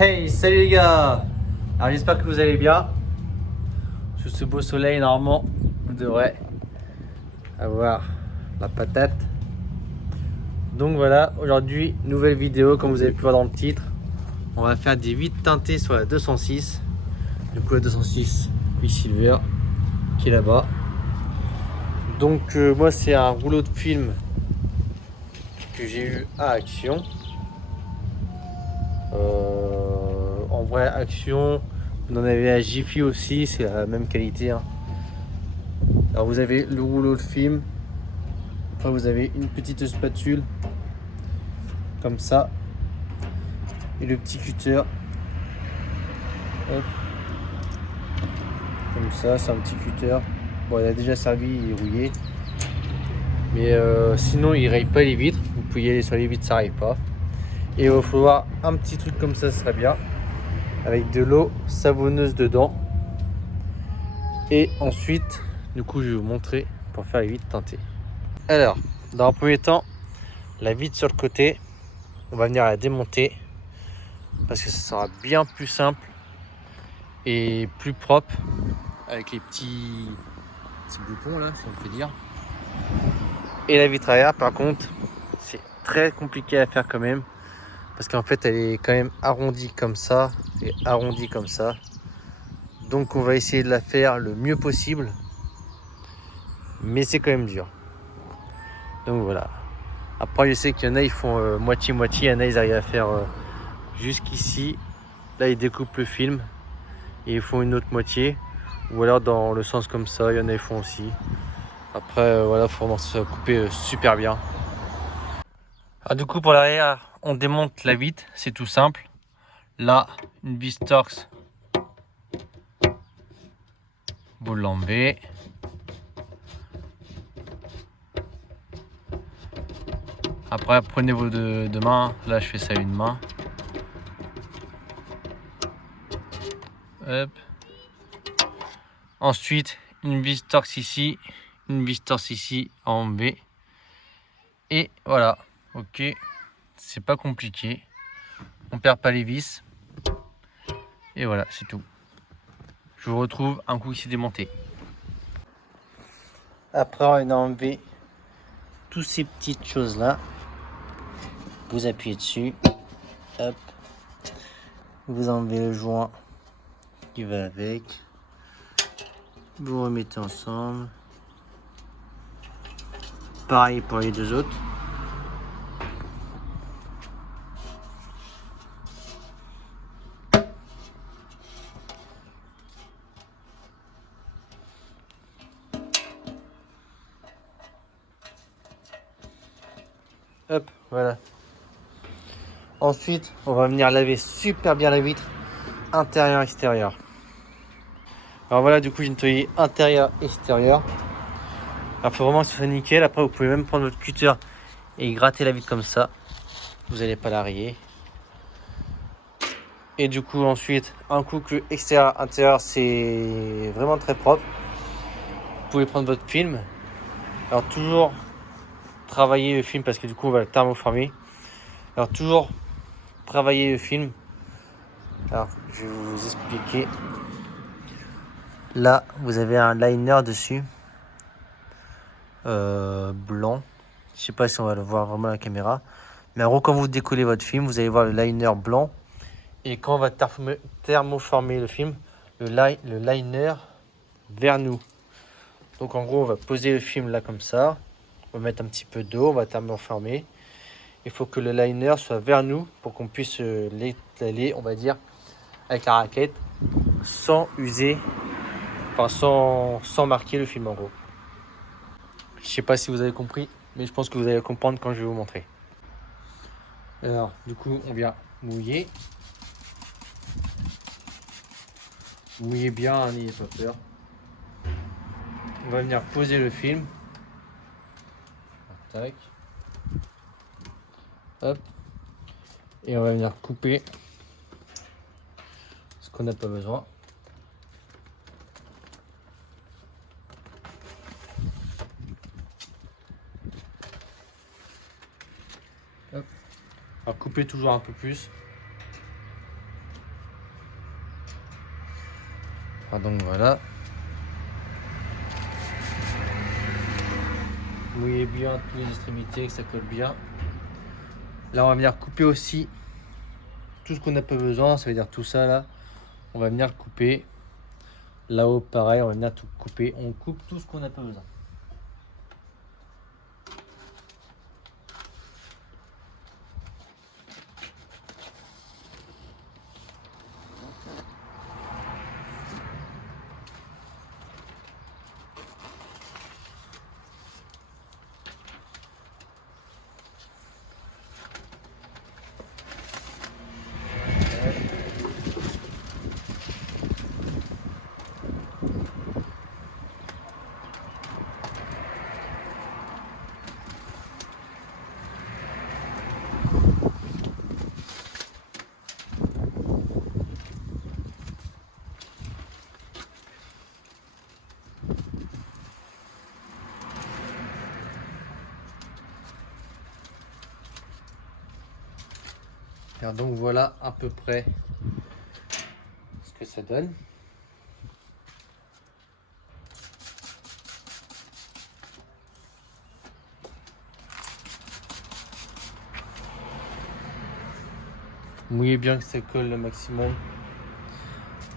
Hey, salut les gars! Alors j'espère que vous allez bien. Sous ce beau soleil, normalement, vous devrez avoir la patate. Donc voilà, aujourd'hui, nouvelle vidéo, comme vous avez pu voir dans le titre. On va faire des vitres teintées sur la 206. Du coup la 206 Quicksilver qui est là-bas. Donc moi c'est un rouleau de film que j'ai eu à Action. En vrai Action, vous en avez à Jiffy aussi, c'est la même qualité, hein. Alors vous avez le rouleau de film, après vous avez une petite spatule comme ça et le petit cutter. Hop. Comme ça, c'est un petit cutter. Bon, il a déjà servi, il est rouillé. Mais sinon, il raye pas les vitres. Vous pouvez y aller sur les vitres, ça raye pas. Et il va falloir un petit truc comme ça, ce serait bien. Avec de l'eau savonneuse dedans. Et ensuite, du coup, je vais vous montrer pour faire les vitres teintées. Alors, dans un premier temps, la vitre sur le côté, on va venir la démonter. Parce que ça sera bien plus simple et plus propre. Avec les petits boutons là, si on peut dire. Et la vitre arrière, par contre, c'est très compliqué à faire quand même. Parce qu'en fait, elle est quand même arrondie comme ça et arrondie comme ça. Donc on va essayer de la faire le mieux possible. Mais c'est quand même dur. Donc voilà. Après, je sais qu'il y en a, ils font moitié-moitié. Il y en a, ils arrivent à faire jusqu'ici. Là, ils découpent le film. Et ils font une autre moitié. Ou alors dans le sens comme ça, il y en a, ils font aussi. Après, voilà, il faut vraiment se couper super bien. Alors, du coup, pour l'arrière, on démonte la vitre. C'est tout simple. Là, une vis Torx. Vous l'enlevez. Après, prenez vos deux mains. Là, je fais ça une main. Hop. Ensuite, une vis Torx ici. Une vis Torx ici à enlever. Et voilà. Ok. C'est pas compliqué. On perd pas les vis. Et voilà, c'est tout. Je vous retrouve un coup ici démonté. Après, on a enlevé toutes ces petites choses là. Vous appuyez dessus. Hop. Vous enlevez le joint qui va avec. Vous remettez ensemble. Pareil pour les deux autres. Hop, voilà. Ensuite, on va venir laver super bien la vitre, intérieur, extérieur. Alors voilà, du coup, j'ai nettoyé intérieur, extérieur. Alors, il faut vraiment que ce soit nickel. Après, vous pouvez même prendre votre cutter et gratter la vitre comme ça. Vous n'allez pas la rayer. Et du coup, ensuite, un coup que extérieur, intérieur, c'est vraiment très propre. Vous pouvez prendre votre film. Alors, toujours travailler le film parce que du coup, on va le thermoformer. Alors, toujours travailler le film. Alors, je vais vous expliquer. Là, vous avez un liner dessus. Blanc. Je sais pas si on va le voir vraiment à la caméra. Mais en gros, quand vous décollez votre film, vous allez voir le liner blanc. Et quand on va thermoformer le film, le liner vers nous. Donc en gros, on va poser le film là comme ça. On va mettre un petit peu d'eau, on va thermoformer. Il faut que le liner soit vers nous pour qu'on puisse l'étaler, on va dire, avec la raquette, sans user, enfin sans marquer le film en gros. Je sais pas si vous avez compris, mais je pense que vous allez comprendre quand je vais vous montrer. Alors, du coup, on vient mouiller. Mouillez bien, hein, n'ayez pas peur. On va venir poser le film. Tac. Hop. Et on va venir couper ce qu'on n'a pas besoin. Hop. Alors couper toujours un peu plus. Ah, donc voilà. Mouillez bien toutes les extrémités, que ça colle bien. Là, on va venir couper aussi tout ce qu'on n'a pas besoin, ça veut dire tout ça là. On va venir le couper. Là-haut, pareil, on va venir tout couper. On coupe tout ce qu'on n'a pas besoin. Alors donc voilà à peu près ce que ça donne. Mouillez bien que ça colle le maximum.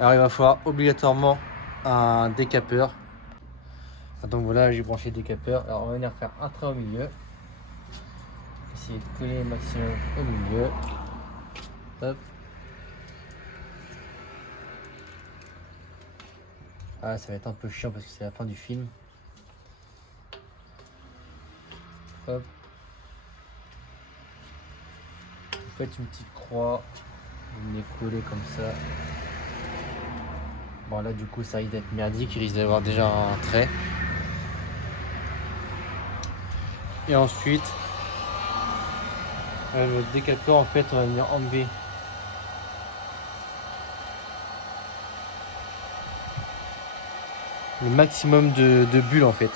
Alors il va falloir obligatoirement un décapeur. Donc voilà, j'ai branché le décapeur. Alors on va venir faire un trait au milieu. Essayer de coller le maximum au milieu. Hop. Ah, ça va être un peu chiant parce que c'est la fin du film. Hop. Vous faites une petite croix. Vous venez coller comme ça. Bon là du coup ça risque d'être merdique, il risque d'avoir déjà un trait. Et ensuite, notre décapeur en fait on va venir enlever le maximum de bulles en fait.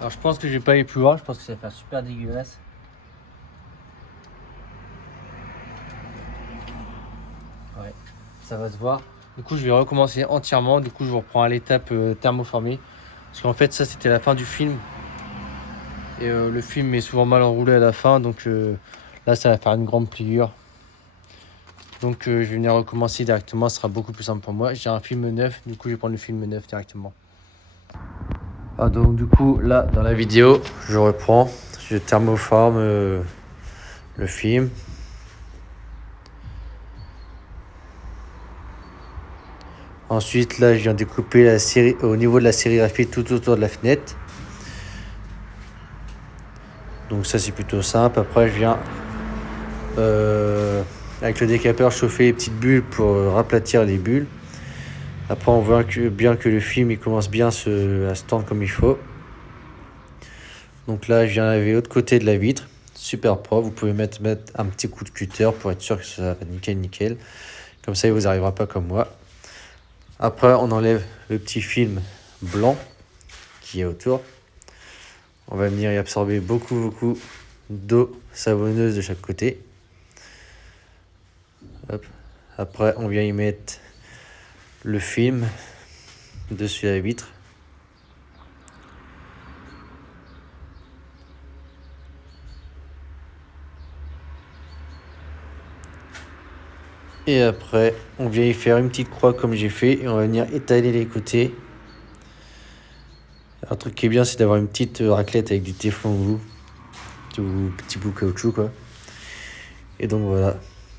Alors je pense que je vais pas aller plus loin, je pense que ça va faire super dégueulasse. Ouais, ça va se voir. Du coup je vais recommencer entièrement, du coup je vous reprends à l'étape thermoformée. Parce qu'en fait ça c'était la fin du film. Et le film est souvent mal enroulé à la fin, donc là ça va faire une grande pliure. Donc je vais venir recommencer directement, ce sera beaucoup plus simple pour moi. J'ai un film neuf, du coup je vais prendre le film neuf directement. Ah, donc du coup là dans la vidéo je reprends, je thermoforme le film. Ensuite là je viens découper la série au niveau de la sérigraphie tout autour de la fenêtre. Donc ça c'est plutôt simple. Après je viens avec le décapeur chauffer les petites bulles pour raplatir les bulles. Après on voit bien que le film il commence bien à se tendre comme il faut. Donc là, je viens laver l'autre côté de la vitre. Super propre. Vous pouvez mettre un petit coup de cutter pour être sûr que ça va nickel. Comme ça, il vous arrivera pas comme moi. Après, on enlève le petit film blanc qui est autour. On va venir y absorber beaucoup d'eau savonneuse de chaque côté. Hop. Après, on vient y mettre le film dessus la vitre. Et après, on vient y faire une petite croix comme j'ai fait et on va venir étaler les côtés. Un truc qui est bien, c'est d'avoir une petite raclette avec du téflon ou petit bout caoutchouc quoi. Et donc voilà.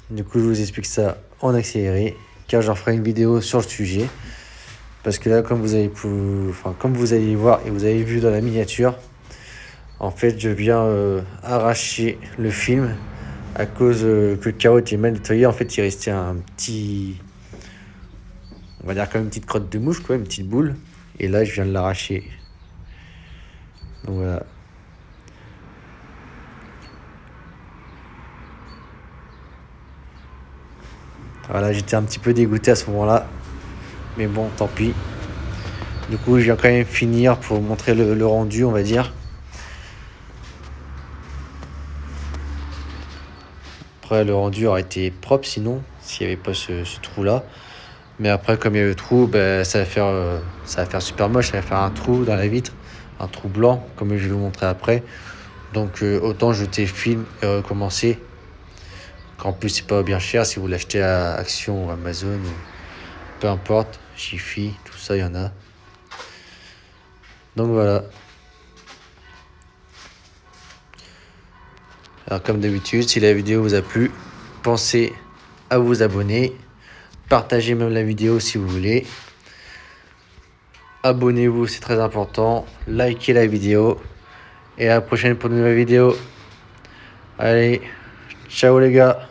Du coup, je vous explique ça en accéléré, car j'en ferai une vidéo sur le sujet. Parce que là, comme vous allez voir et vous avez vu dans la miniature, en fait, je viens arracher le film à cause que le carreau était mal nettoyé. En fait, il restait un petit, on va dire comme une petite crotte de mouche, quoi, une petite boule. Et là, je viens de l'arracher. Donc voilà. Voilà, j'étais un petit peu dégoûté à ce moment-là. Mais bon, tant pis. Du coup, je viens quand même finir pour vous montrer le rendu, on va dire. Après, le rendu aurait été propre sinon, s'il n'y avait pas ce trou-là. Mais après, comme il y a le trou, ça va faire super moche. Ça va faire un trou dans la vitre, un trou blanc, comme je vais vous montrer après. Donc, autant jeter le film et recommencer. Qu'en plus, c'est pas bien cher si vous l'achetez à Action ou Amazon, ou peu importe, Jiffy, tout ça, il y en a. Donc voilà. Alors comme d'habitude, si la vidéo vous a plu, pensez à vous abonner. Partagez même la vidéo si vous voulez. Abonnez-vous, c'est très important. Likez la vidéo. Et à la prochaine pour une nouvelle vidéo. Allez, ciao les gars.